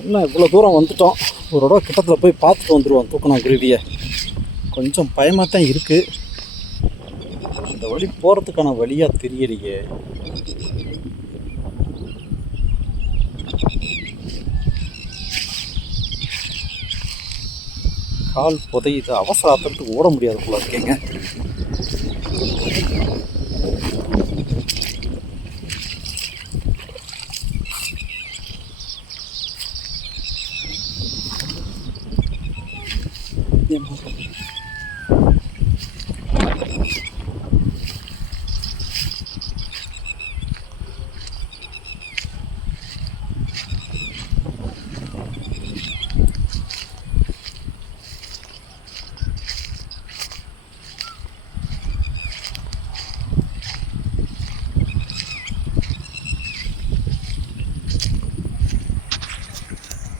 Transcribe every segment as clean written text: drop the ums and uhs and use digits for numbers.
என்ன இவ்வளோ தூரம் வந்துட்டோம், ஒரு தடவை கிட்டத்தில் போய் பார்த்துட்டு வந்துடுவோம் தூக்கணாங்குருவியை. கொஞ்சம் பயமாக தான் இருக்குது, இந்த வழி போகிறதுக்கான வழியாக தெரியலையே. கால் புதையுது, அவசர ஆத்திரத்துக்கு ஓட முடியாது போல இருக்கேங்க.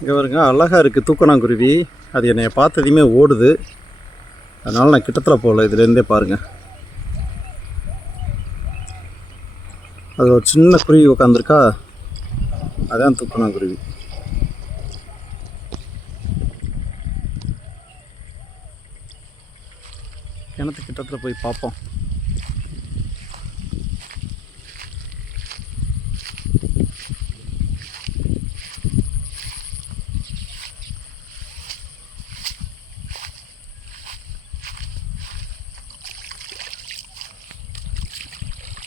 இங்கே வருங்க, அழகாக இருக்குது தூக்கணாங்குருவி. அது என்னை பார்த்ததையுமே ஓடுது, அதனால் நான் கிட்டத்தில் போகல. இதுலேருந்தே பாருங்கள், அது ஒரு சின்ன குருவி உட்காந்துருக்கா, அதான் தூக்கணாங்குருவி. கிணத்து கிட்டத்தில் போய் பார்ப்போம்.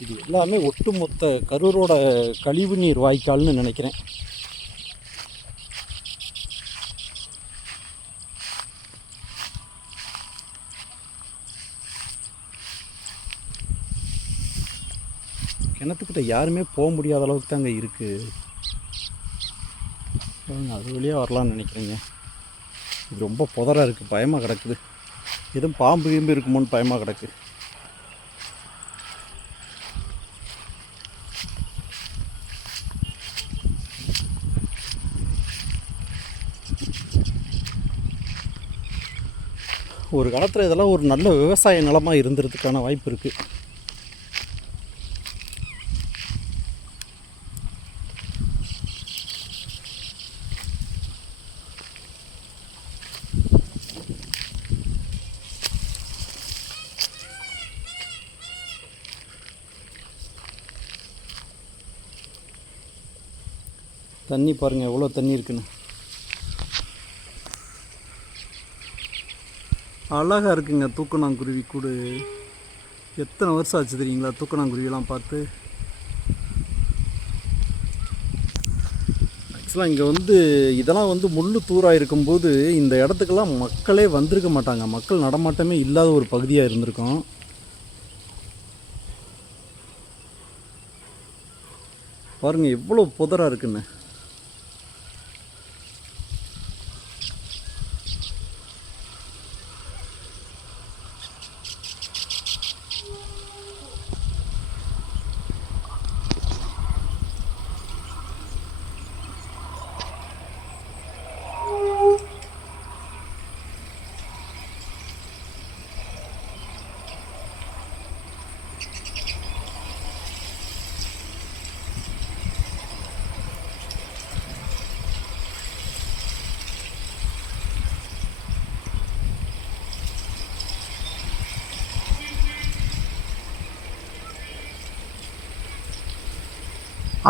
இது எல்லாமே ஒட்டுமொத்த கரூரோட கழிவு நீர் வாய்க்கால்னு நினைக்கிறேன். கிணத்துக்கிட்ட யாருமே போக முடியாத அளவுக்கு தாங்க இருக்குது. அது வழியாக வரலான்னு நினைக்கிறேங்க. இது ரொம்ப புதராக இருக்குது, பயமாக கிடக்குது. எதுவும் பாம்பு கீம்பு இருக்குமோன்னு பயமாக கிடக்கு. ஒரு காலத்தில் இதெல்லாம் ஒரு நல்ல விவசாய நிலமாக இருந்துறதுக்கான வாய்ப்பு இருக்குது. தண்ணி பாருங்கள் எவ்வளோ தண்ணி இருக்குன்னு. அழகாக இருக்குங்க தூக்கணாங்குருவி கூடு. எத்தனை வருஷம் ஆச்சு தெரியுங்களா தூக்கணாங்குருவியெல்லாம் பார்த்து. ஆக்சுவலாக இங்கே இதெல்லாம் முள் தூராக இருக்கும்போது இந்த இடத்துக்கெல்லாம் மக்களே வந்திருக்க மாட்டாங்க. மக்கள் நடமாட்டமே இல்லாத ஒரு பகுதியாக இருந்திருக்கும். பாருங்கள் எவ்வளோ புதராக இருக்குன்னு.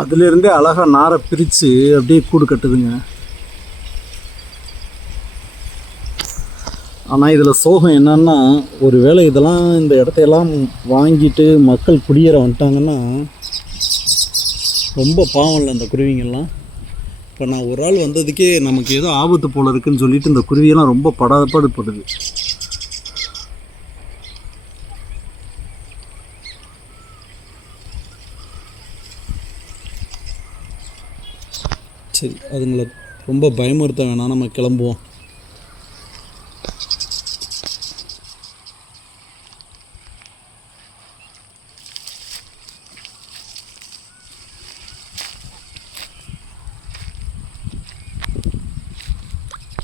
அதுலேருந்தே அழகாக நாரை பிரித்து அப்படியே கூடு கட்டுதுங்க. ஆனால் இதில் சோகம் என்னன்னா, ஒரு வேளை இதெல்லாம் இந்த இடத்தையெல்லாம் வாங்கிட்டு மக்கள் குடியேற வந்துட்டாங்கன்னா ரொம்ப பாவம் இல்லை இந்த குருவிங்கெல்லாம். இப்போ நான் ஒரு ஆள் வந்ததுக்கே நமக்கு ஏதோ ஆபத்து போல் இருக்குதுன்னு சொல்லிட்டு இந்த குருவியெல்லாம் ரொம்ப படாதப்படுது. சரி, அதுங்களை ரொம்ப பயமுறுத்த வேணாம், நம்ம கிளம்புவோம்.